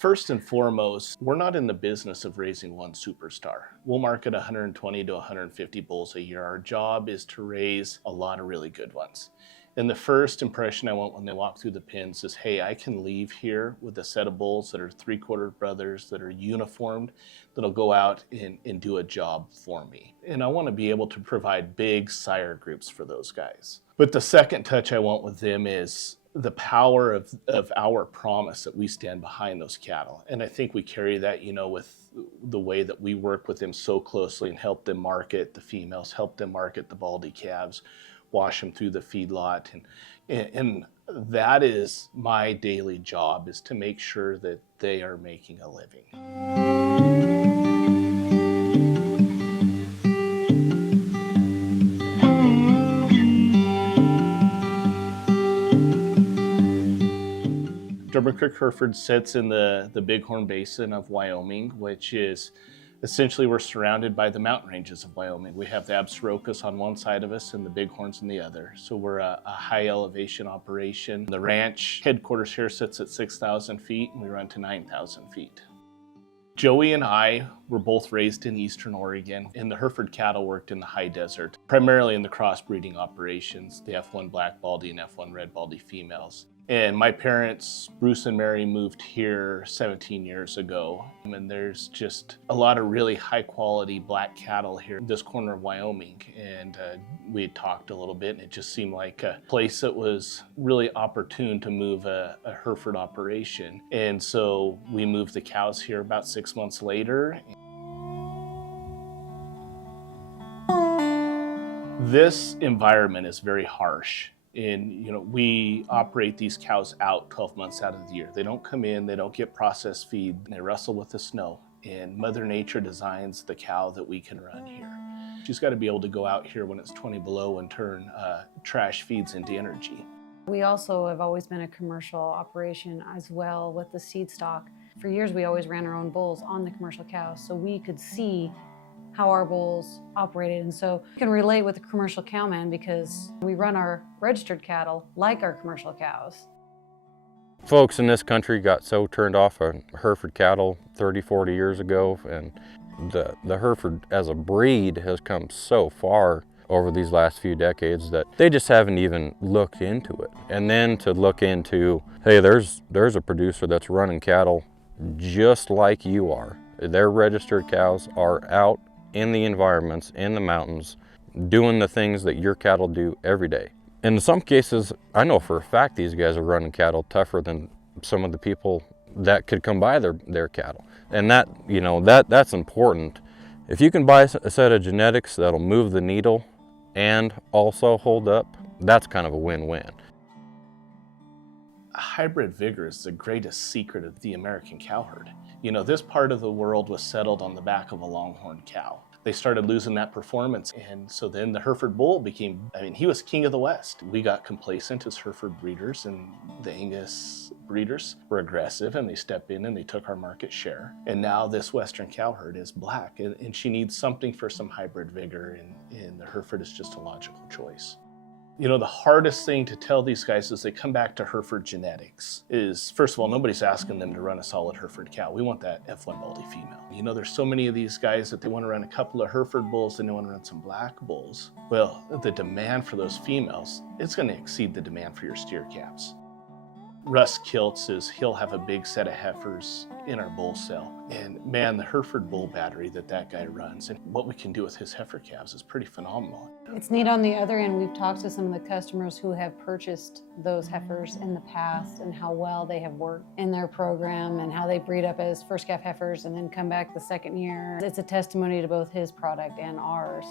First and foremost, we're not in the business of raising one superstar. We'll market 120 to 150 bulls a year. Our job is to raise a lot of really good ones. And the first impression I want when they walk through the pens is, hey, I can leave here with a set of bulls that are three-quarter brothers, that are uniformed, that'll go out and do a job for me. And I want to be able to provide big sire groups for those guys. But the second touch I want with them is the power of our promise that we stand behind those cattle. And I think we carry that, with the way that we work with them so closely and help them market the females, help them market the Baldy calves, wash them through the feedlot. And that is my daily job, is to make sure that they are making a living. Durbin Creek Hereford sits in the Bighorn Basin of Wyoming, which is essentially, we're surrounded by the mountain ranges of Wyoming. We have the Absarokas on one side of us and the Bighorns on the other. So we're a high elevation operation. The ranch headquarters here sits at 6,000 feet and we run to 9,000 feet. Joey and I were both raised in Eastern Oregon, and the Hereford cattle worked in the high desert, primarily in the crossbreeding operations, the F1 Black Baldy and F1 Red Baldy females. And my parents, Bruce and Mary, moved here 17 years ago. And there's just a lot of really high quality black cattle here in this corner of Wyoming. And we had talked a little bit, and it just seemed like a place that was really opportune to move a Hereford operation. And so we moved the cows here about 6 months later. This environment is very harsh. And we operate these cows out 12 months out of the year. They don't come in, they don't get processed feed, they wrestle with the snow. And Mother Nature designs the cow that we can run here. She's got to be able to go out here when it's 20 below and turn trash feeds into energy. We also have always been a commercial operation as well with the seed stock. For years we always ran our own bulls on the commercial cows, so we could see how our bulls operated. And so we can relate with the commercial cowman because we run our registered cattle like our commercial cows. Folks in this country got so turned off of Hereford cattle 30, 40 years ago, and the Hereford as a breed has come so far over these last few decades that they just haven't even looked into it. And then to look into, hey, there's a producer that's running cattle just like you are. Their registered cows are out in the environments, in the mountains, doing the things that your cattle do every day. In some cases, I know for a fact these guys are running cattle tougher than some of the people that could come buy their cattle. And that's important. If you can buy a set of genetics that'll move the needle and also hold up, that's kind of a win-win. Hybrid vigor is the greatest secret of the American cow herd. This part of the world was settled on the back of a longhorn cow. They started losing that performance, and so then the Hereford bull he was king of the West. We got complacent as Hereford breeders, and the Angus breeders were aggressive, and they stepped in and they took our market share. And now this Western cow herd is black, and she needs something for some hybrid vigor, and the Hereford is just a logical choice. The hardest thing to tell these guys as they come back to Hereford genetics is, first of all, nobody's asking them to run a solid Hereford cow. We want that F1 Baldy female. There's so many of these guys that they want to run a couple of Hereford bulls and they want to run some black bulls. Well, the demand for those females, it's going to exceed the demand for your steer calves. Russ Kiltz he'll have a big set of heifers in our bull cell. And man, the Hereford bull battery that guy runs and what we can do with his heifer calves is pretty phenomenal. It's neat on the other end. We've talked to some of the customers who have purchased those heifers in the past and how well they have worked in their program and how they breed up as first calf heifers and then come back the second year. It's a testimony to both his product and ours.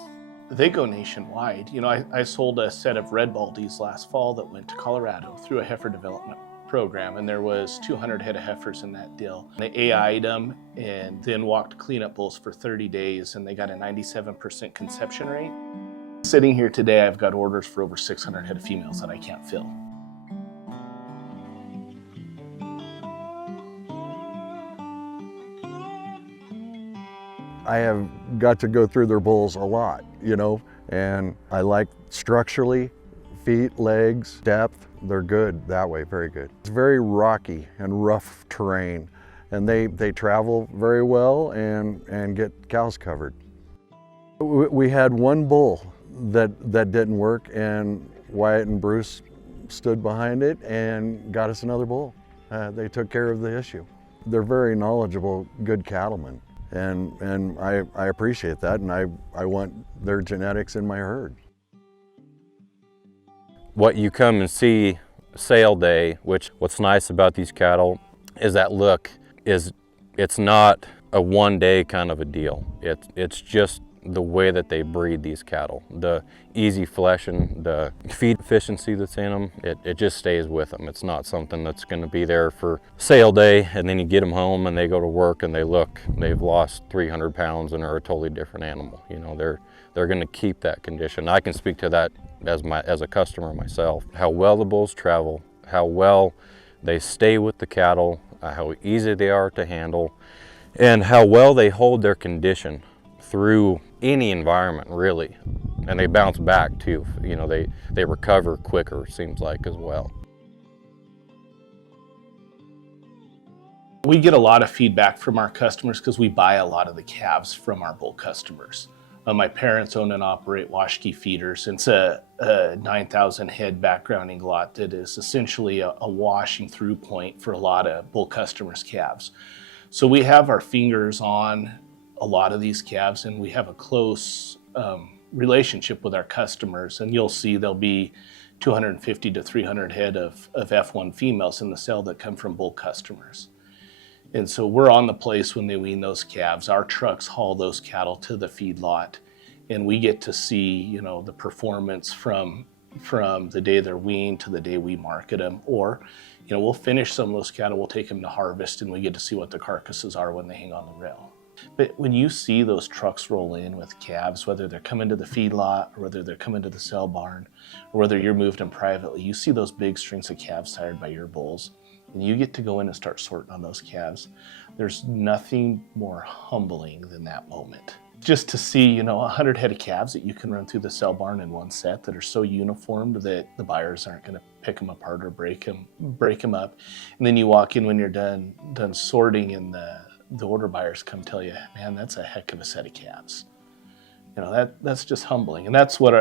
They go nationwide. I sold a set of red Baldies last fall that went to Colorado through a heifer development program, and there was 200 head of heifers in that deal. They AI'd them and then walked cleanup bulls for 30 days, and they got a 97% conception rate. Sitting here today, I've got orders for over 600 head of females that I can't fill. I have got to go through their bulls a lot, and I like structurally, feet, legs, depth, they're good that way, very good. It's very rocky and rough terrain, and they travel very well and get cows covered. We had one bull that didn't work, and Wyatt and Bruce stood behind it and got us another bull. They took care of the issue. They're very knowledgeable, good cattlemen, and I appreciate that, and I want their genetics in my herd. What you come and see sale day, what's nice about these cattle is that look it's not a one-day kind of a deal. It's just the way that they breed these cattle, the easy fleshing, the feed efficiency that's in them, it just stays with them. It's not something that's going to be there for sale day and then you get them home and they go to work and they've lost 300 pounds and are a totally different animal. You know, they're going to keep that condition. I can speak to that as a customer myself. How well the bulls travel, how well they stay with the cattle, how easy they are to handle, and how well they hold their condition through any environment, really. And they bounce back too. You know, they recover quicker, seems like, as well. We get a lot of feedback from our customers because we buy a lot of the calves from our bull customers. My parents own and operate Washkey feeders. It's a 9,000 head backgrounding lot that is essentially a washing through point for a lot of bull customers' calves. So we have our fingers on a lot of these calves, and we have a close relationship with our customers, and you'll see there'll be 250 to 300 head of F1 females in the sale that come from bull customers. And so we're on the place when they wean those calves. Our trucks haul those cattle to the feedlot, and we get to see, you know, the performance from the day they're weaned to the day we market them. Or, you know, we'll finish some of those cattle, we'll take them to harvest, and we get to see what the carcasses are when they hang on the rail. But when you see those trucks roll in with calves, whether they're coming to the feedlot or whether they're coming to the sale barn or whether you're moved them privately, you see those big strings of calves sired by your bulls, and you get to go in and start sorting on those calves. There's nothing more humbling than that moment. Just to see, you know, 100 head of calves that you can run through the sale barn in one set that are so uniformed that the buyers aren't going to pick them apart or break them up. And then you walk in when you're done sorting, and the order buyers come tell you, man, that's a heck of a set of calves. You know, that's just humbling. And that's what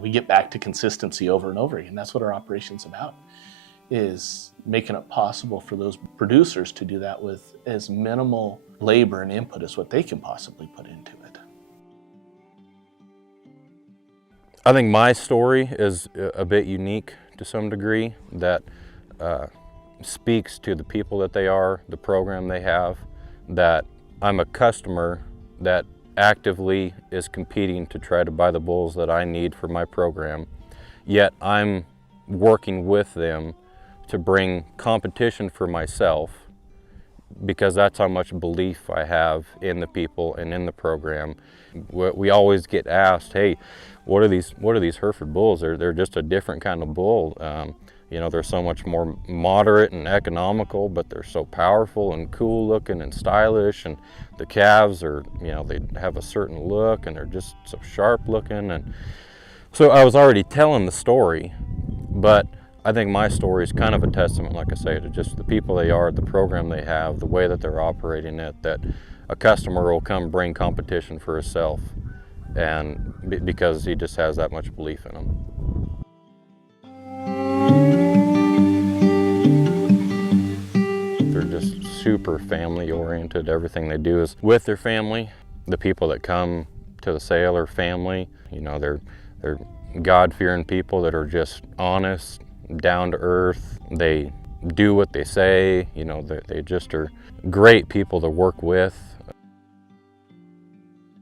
we get back to consistency over and over again. That's what our operation's about, is making it possible for those producers to do that with as minimal labor and input as what they can possibly put into it. I think my story is a bit unique to some degree, that speaks to the people that they are, the program they have, that I'm a customer that actively is competing to try to buy the bulls that I need for my program, yet I'm working with them to bring competition for myself, because that's how much belief I have in the people and in the program. We always get asked, hey, what are these Hereford bulls? They're just a different kind of bull. You know, they're so much more moderate and economical, but they're so powerful and cool looking and stylish, and the calves are, you know, they have a certain look and they're just so sharp looking. And so I was already telling the story, but I think my story is kind of a testament, like I say, to just the people they are, the program they have, the way that they're operating it, that a customer will come bring competition for himself, and because he just has that much belief in them. They're just super family oriented. Everything they do is with their family. The people that come to the sale are family. You know, they're God-fearing people that are just honest, down to earth. They do what they say. You know, they just are great people to work with.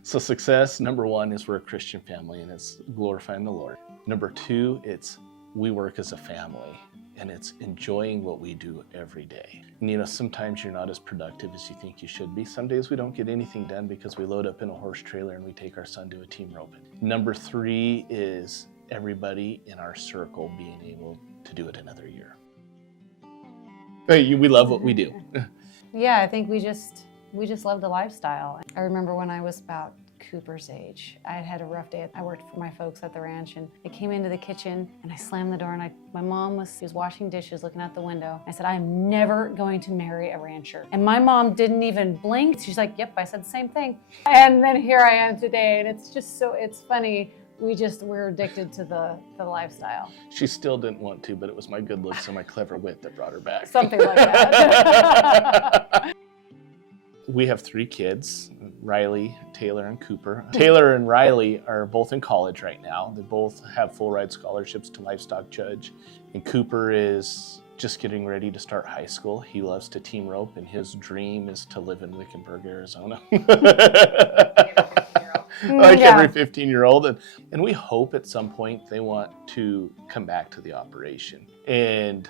So success, number one, is we're a Christian family and it's glorifying the Lord. Number two, it's we work as a family and it's enjoying what we do every day. And you know, sometimes you're not as productive as you think you should be. Some days we don't get anything done because we load up in a horse trailer and we take our son to a team roping. Number three is everybody in our circle being able to do it another year. Hey, we love what we do. Yeah, I think we just love the lifestyle. I remember when I was about Cooper's age. I had had a rough day. I worked for my folks at the ranch, and I came into the kitchen and I slammed the door, and my mom was washing dishes, looking out the window. I said, I'm never going to marry a rancher. And my mom didn't even blink. She's like, yep, I said the same thing. And then here I am today, and it's just so, it's funny. We're addicted to the lifestyle. She still didn't want to, but it was my good looks and my clever wit that brought her back. Something like that. We have 3 kids, Riley, Taylor, and Cooper. Taylor and Riley are both in college right now. They both have full ride scholarships to Livestock Judge. And Cooper is just getting ready to start high school. He loves to team rope, and his dream is to live in Wickenburg, Arizona. Like every 15-year-old. And we hope at some point they want to come back to the operation. And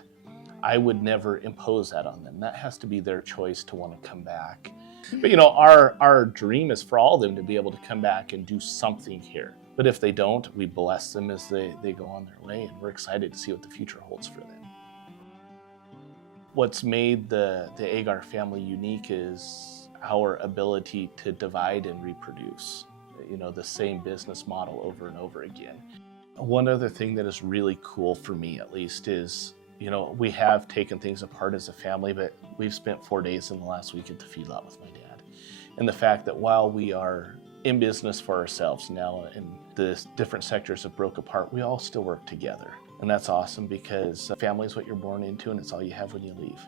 I would never impose that on them. That has to be their choice to want to come back. But our dream is for all of them to be able to come back and do something here. But if they don't, we bless them as they go on their way, and we're excited to see what the future holds for them. What's made the Agar family unique is our ability to divide and reproduce, the same business model over and over again. One other thing that is really cool for me, at least, is we have taken things apart as a family, but we've spent 4 days in the last week at the feedlot with my dad. And the fact that while we are in business for ourselves now and the different sectors have broke apart, we all still work together. And that's awesome, because family is what you're born into, and it's all you have when you leave.